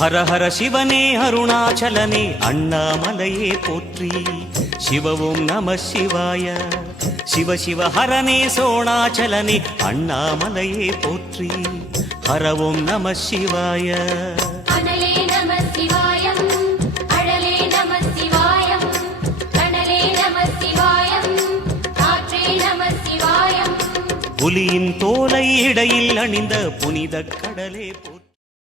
ஹர ஹர சிவனே அருணாச்சலனே அண்ணாமலையே போற்றி. சிவவும் நம சிவாய. சிவ சிவ ஹரனே சோணாச்சலனே அண்ணாமலையே போற்றி. ஹரவும் நம சிவாய. அனலே நம சிவாயம், அழலே நம சிவாயம், கனலே நம சிவாயம், காற்றே நம சிவாயம். புலியின் தோலை இடையில் அணிந்த புனித கடலே போற்றி.